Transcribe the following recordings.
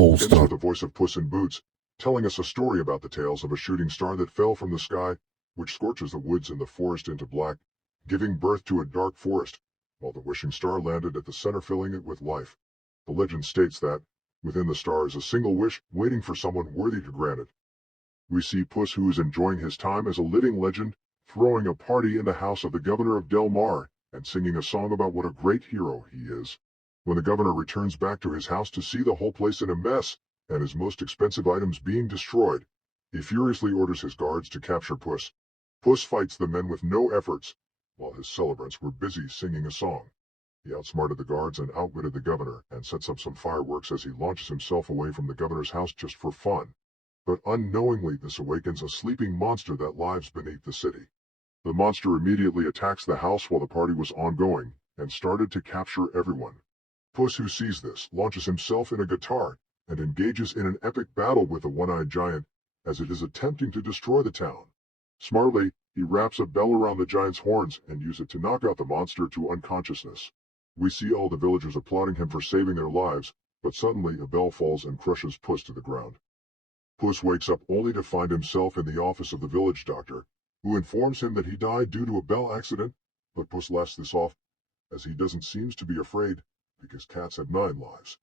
Old Insert stuff. the voice of Puss in Boots, telling us a story about the tales of a shooting star that fell from the sky, which scorches the woods and the forest into black, giving birth to a dark forest, while the wishing star landed at the center, filling it with life. The legend states that, within the star is a single wish, waiting for someone worthy to grant it. We see Puss, who is enjoying his time as a living legend, throwing a party in the house of the governor of Del Mar, and singing a song about what a great hero he is. When the governor returns back to his house to see the whole place in a mess, and his most expensive items being destroyed, he furiously orders his guards to capture Puss. Puss fights the men with no efforts, while his celebrants were busy singing a song. He outsmarted the guards and outwitted the governor, and sets up some fireworks as he launches himself away from the governor's house just for fun. But unknowingly this awakens a sleeping monster that lives beneath the city. The monster immediately attacks the house while the party was ongoing, and started to capture everyone. Puss, who sees this, launches himself in a guitar, and engages in an epic battle with the one-eyed giant, as it is attempting to destroy the town. Smartly, he wraps a bell around the giant's horns and uses it to knock out the monster to unconsciousness. We see all the villagers applauding him for saving their lives, but suddenly a bell falls and crushes Puss to the ground. Puss wakes up only to find himself in the office of the village doctor, who informs him that he died due to a bell accident, but Puss laughs this off, as he doesn't seem to be afraid, because cats have 9 lives.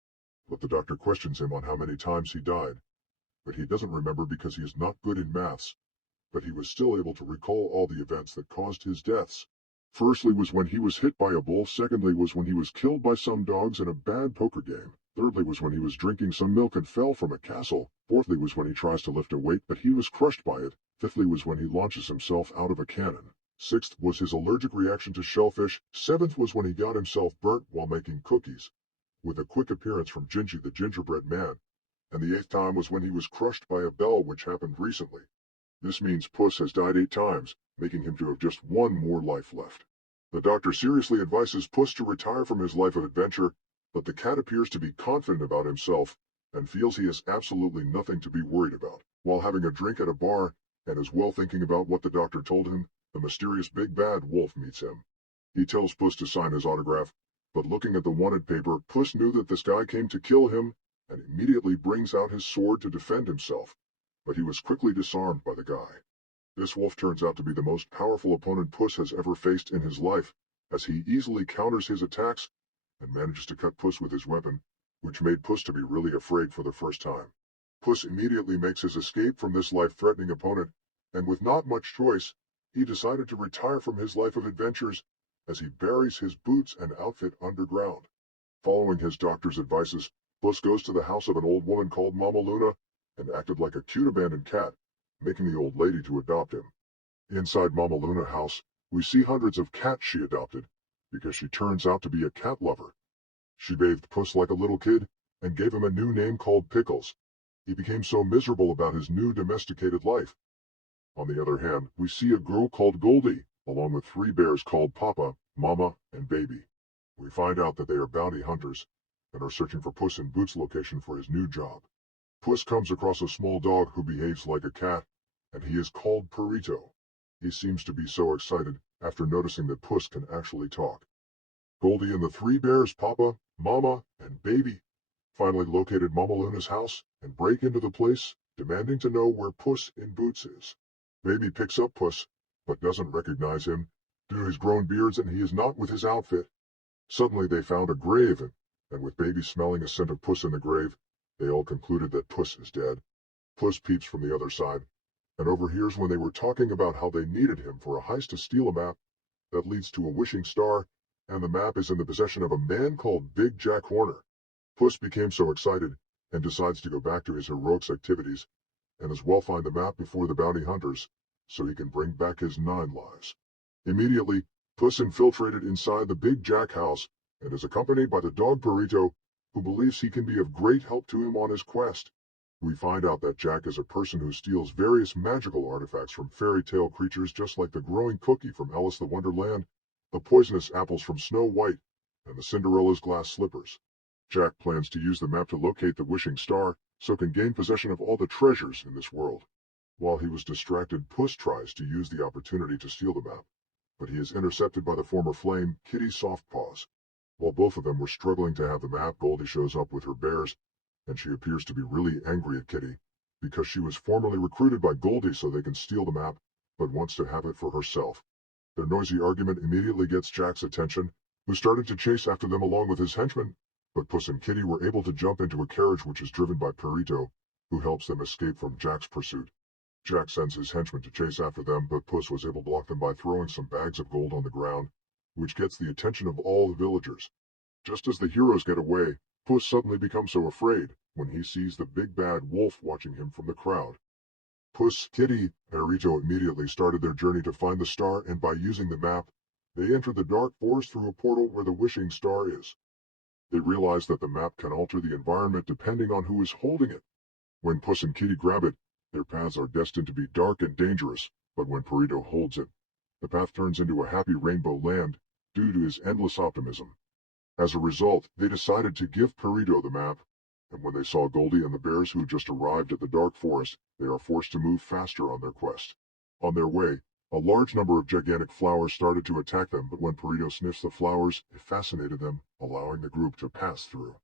But the doctor questions him on how many times he died, but he doesn't remember because he is not good in maths, but he was still able to recall all the events that caused his deaths. Firstly was when he was hit by a bull, secondly was when he was killed by some dogs in a bad poker game, thirdly was when he was drinking some milk and fell from a castle, fourthly was when he tries to lift a weight but he was crushed by it, fifthly was when he launches himself out of a cannon, sixth was his allergic reaction to shellfish, seventh was when he got himself burnt while making cookies, with a quick appearance from Gingy the gingerbread man, and the 8th time was when he was crushed by a bell, which happened recently. This means Puss has died 8 times, making him to have just 1 more life left. The doctor seriously advises Puss to retire from his life of adventure, but the cat appears to be confident about himself and feels he has absolutely nothing to be worried about. While having a drink at a bar, and as well thinking about what the doctor told him, the mysterious big bad wolf meets him. He tells Puss to sign his autograph, but looking at the wanted paper, Puss knew that this guy came to kill him, and immediately brings out his sword to defend himself, but he was quickly disarmed by the guy. This wolf turns out to be the most powerful opponent Puss has ever faced in his life, as he easily counters his attacks and manages to cut Puss with his weapon, which made Puss to be really afraid for the first time. Puss immediately makes his escape from this life-threatening opponent, and with not much choice, he decided to retire from his life of adventures as he buries his boots and outfit underground. Following his doctor's advices, Puss goes to the house of an old woman called Mama Luna and acted like a cute abandoned cat, making the old lady to adopt him. Inside Mama Luna's house, we see hundreds of cats she adopted, because she turns out to be a cat lover. She bathed Puss like a little kid, and gave him a new name called Pickles. He became so miserable about his new domesticated life. On the other hand, we see a girl called Goldie, along with 3 bears called Papa, Mama, and Baby. We find out that they are bounty hunters, and are searching for Puss in Boots' location for his new job. Puss comes across a small dog who behaves like a cat, and he is called Perito. He seems to be so excited after noticing that Puss can actually talk. Goldie and the 3 bears, Papa, Mama, and Baby, finally located Mama Luna's house and break into the place, demanding to know where Puss in Boots is. Baby picks up Puss, but doesn't recognize him due to his grown beards, and he is not with his outfit. Suddenly they found a grave, and with Baby smelling a scent of Puss in the grave, they all concluded that Puss is dead. Puss peeps from the other side, and overhears when they were talking about how they needed him for a heist to steal a map that leads to a wishing star, and the map is in the possession of a man called Big Jack Horner. Puss became so excited, and decides to go back to his heroics activities, and as well find the map before the bounty hunters, so he can bring back his 9 lives. Immediately, Puss infiltrated inside the Big Jack house, and is accompanied by the dog Perito, who believes he can be of great help to him on his quest. We find out that Jack is a person who steals various magical artifacts from fairy tale creatures, just like the growing cookie from Alice in Wonderland, the poisonous apples from Snow White, and the Cinderella's glass slippers. Jack plans to use the map to locate the wishing star, so can gain possession of all the treasures in this world. While he was distracted, Puss tries to use the opportunity to steal the map, but he is intercepted by the former flame, Kitty Softpaws. While both of them were struggling to have the map, Goldie shows up with her bears, and she appears to be really angry at Kitty, because she was formerly recruited by Goldie so they can steal the map, but wants to have it for herself. Their noisy argument immediately gets Jack's attention, who started to chase after them along with his henchmen, but Puss and Kitty were able to jump into a carriage which is driven by Perito, who helps them escape from Jack's pursuit. Jack sends his henchmen to chase after them, but Puss was able to block them by throwing some bags of gold on the ground, which gets the attention of all the villagers. Just as the heroes get away, Puss suddenly becomes so afraid when he sees the big bad wolf watching him from the crowd. Puss, Kitty, and Perito immediately started their journey to find the star, and by using the map, they entered the dark forest through a portal where the wishing star is. They realize that the map can alter the environment depending on who is holding it. When Puss and Kitty grab it, their paths are destined to be dark and dangerous, but when Perito holds it, the path turns into a happy rainbow land due to his endless optimism. As a result, they decided to give Perito the map, and when they saw Goldie and the bears who just arrived at the dark forest, they are forced to move faster on their quest. On their way, a large number of gigantic flowers started to attack them, but when Perito sniffs the flowers, it fascinated them, allowing the group to pass through.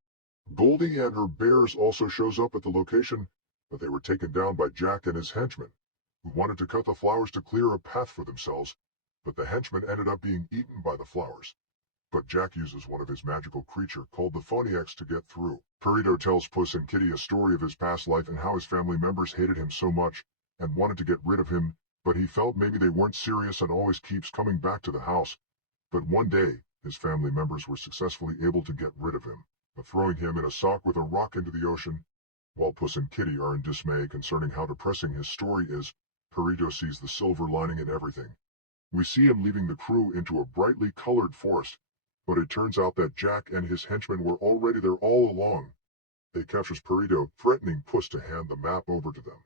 Goldie and her bears also shows up at the location, but they were taken down by Jack and his henchmen, who wanted to cut the flowers to clear a path for themselves, but the henchmen ended up being eaten by the flowers. But Jack uses one of his magical creature called the Phoniacs to get through. Perito tells Puss and Kitty a story of his past life and how his family members hated him so much and wanted to get rid of him, but he felt maybe they weren't serious and always keeps coming back to the house. But one day, his family members were successfully able to get rid of him, by throwing him in a sock with a rock into the ocean. While Puss and Kitty are in dismay concerning how depressing his story is, Perito sees the silver lining in everything. We see him leaving the crew into a brightly colored forest, but it turns out that Jack and his henchmen were already there all along. They captures Perito, threatening Puss to hand the map over to them.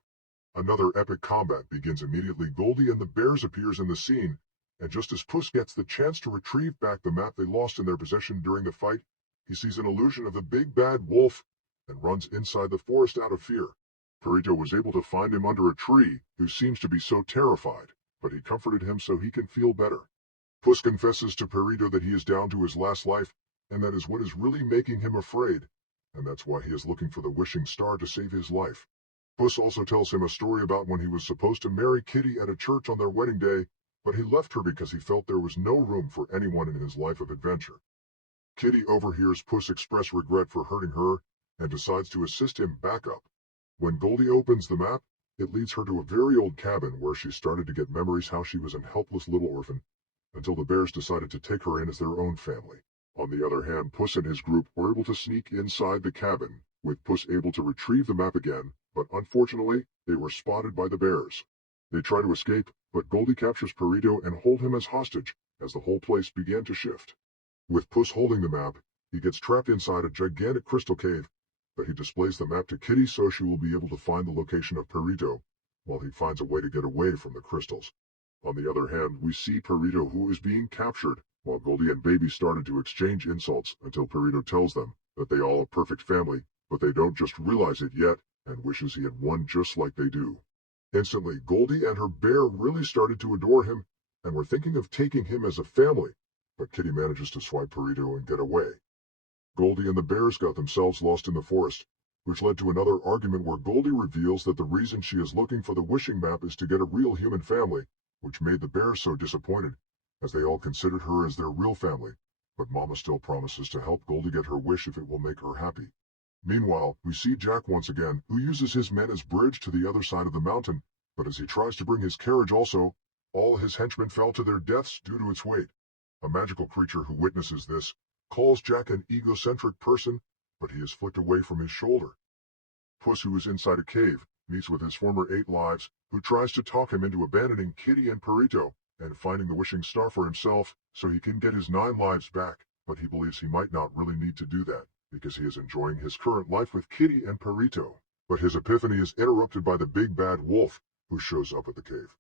Another epic combat begins immediately. Goldie and the bears appears in the scene, and just as Puss gets the chance to retrieve back the map they lost in their possession during the fight, he sees an illusion of the big bad wolf and runs inside the forest out of fear. Perito was able to find him under a tree, who seems to be so terrified, but he comforted him so he can feel better. Puss confesses to Perito that he is down to his last life, and that is what is really making him afraid, and that's why he is looking for the wishing star to save his life. Puss also tells him a story about when he was supposed to marry Kitty at a church on their wedding day, but he left her because he felt there was no room for anyone in his life of adventure. Kitty overhears Puss express regret for hurting her, and decides to assist him back up. When Goldie opens the map, it leads her to a very old cabin where she started to get memories how she was a helpless little orphan, until the bears decided to take her in as their own family. On the other hand, Puss and his group were able to sneak inside the cabin, with Puss able to retrieve the map again, but unfortunately, they were spotted by the bears. They try to escape, but Goldie captures Perito and hold him as hostage, as the whole place began to shift. With Puss holding the map, he gets trapped inside a gigantic crystal cave, but he displays the map to Kitty so she will be able to find the location of Perito, while he finds a way to get away from the crystals. On the other hand, we see Perito who is being captured, while Goldie and Baby started to exchange insults until Perito tells them that they all a perfect family, but they don't just realize it yet, and wishes he had won just like they do. Instantly, Goldie and her bear really started to adore him, and were thinking of taking him as a family, but Kitty manages to swipe Perito and get away. Goldie and the bears got themselves lost in the forest, which led to another argument where Goldie reveals that the reason she is looking for the wishing map is to get a real human family, which made the bears so disappointed, as they all considered her as their real family, but Mama still promises to help Goldie get her wish if it will make her happy. Meanwhile, we see Jack once again, who uses his men as bridge to the other side of the mountain, but as he tries to bring his carriage also, all his henchmen fell to their deaths due to its weight. A magical creature who witnesses this calls Jack an egocentric person, but he is flicked away from his shoulder. Puss, who is inside a cave, meets with his former 8 lives, who tries to talk him into abandoning Kitty and Perito, and finding the wishing star for himself so he can get his 9 lives back, but he believes he might not really need to do that, because he is enjoying his current life with Kitty and Perito. But his epiphany is interrupted by the big bad wolf, who shows up at the cave.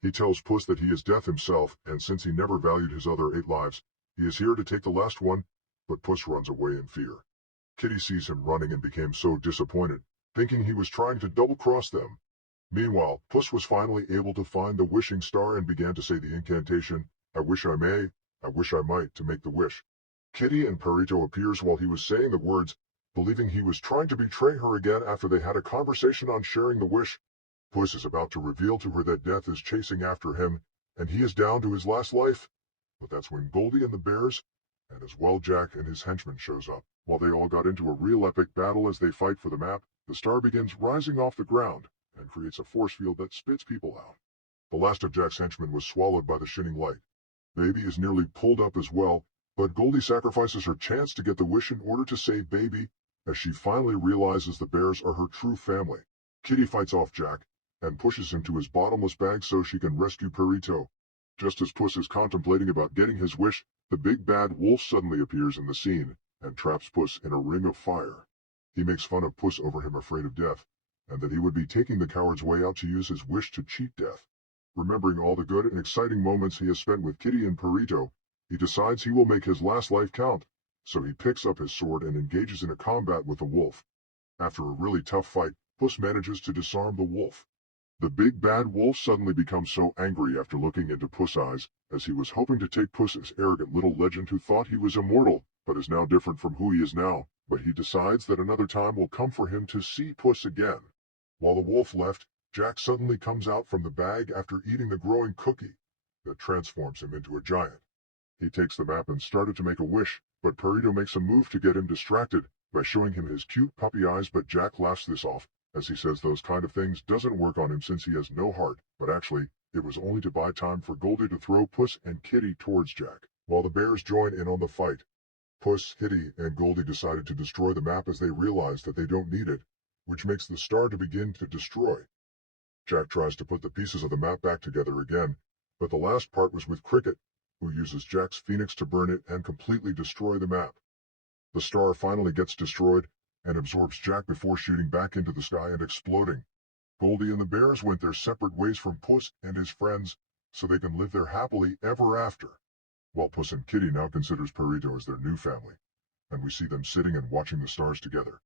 He tells Puss that he is death himself, and since he never valued his other 8 lives, he is here to take the last one, but Puss runs away in fear. Kitty sees him running and became so disappointed, thinking he was trying to double-cross them. Meanwhile, Puss was finally able to find the wishing star and began to say the incantation, "I wish I may, I wish I might," to make the wish. Kitty and Perito appears while he was saying the words, believing he was trying to betray her again after they had a conversation on sharing the wish. Puss is about to reveal to her that death is chasing after him, and he is down to his last life. But that's when Goldie and the bears, and as well Jack and his henchmen shows up. While they all got into a real epic battle as they fight for the map, the star begins rising off the ground and creates a force field that spits people out. The last of Jack's henchmen was swallowed by the shining light. Baby is nearly pulled up as well, but Goldie sacrifices her chance to get the wish in order to save Baby, as she finally realizes the bears are her true family. Kitty fights off Jack and pushes him to his bottomless bag so she can rescue Perito. Just as Puss is contemplating about getting his wish, the big bad wolf suddenly appears in the scene and traps Puss in a ring of fire. He makes fun of Puss over him afraid of death, and that he would be taking the coward's way out to use his wish to cheat death. Remembering all the good and exciting moments he has spent with Kitty and Perito, he decides he will make his last life count, so he picks up his sword and engages in a combat with the wolf. After a really tough fight, Puss manages to disarm the wolf. The big bad wolf suddenly becomes so angry after looking into Puss' eyes, as he was hoping to take Puss as arrogant little legend who thought he was immortal, but is now different from who he is now. But he decides that another time will come for him to see Puss again. While the wolf left, Jack suddenly comes out from the bag after eating the growing cookie that transforms him into a giant. He takes the map and started to make a wish, but Perito makes a move to get him distracted by showing him his cute puppy eyes, but Jack laughs this off, as he says those kind of things doesn't work on him since he has no heart, but actually, it was only to buy time for Goldie to throw Puss and Kitty towards Jack. While the bears join in on the fight, Puss, Kitty, and Goldie decided to destroy the map as they realize that they don't need it, which makes the star to begin to destroy. Jack tries to put the pieces of the map back together again, but the last part was with Cricket, who uses Jack's phoenix to burn it and completely destroy the map. The star finally gets destroyed and absorbs Jack before shooting back into the sky and exploding. Goldie and the bears went their separate ways from Puss and his friends, so they can live there happily ever after. While Puss and Kitty now considers Perito as their new family, and we see them sitting and watching the stars together.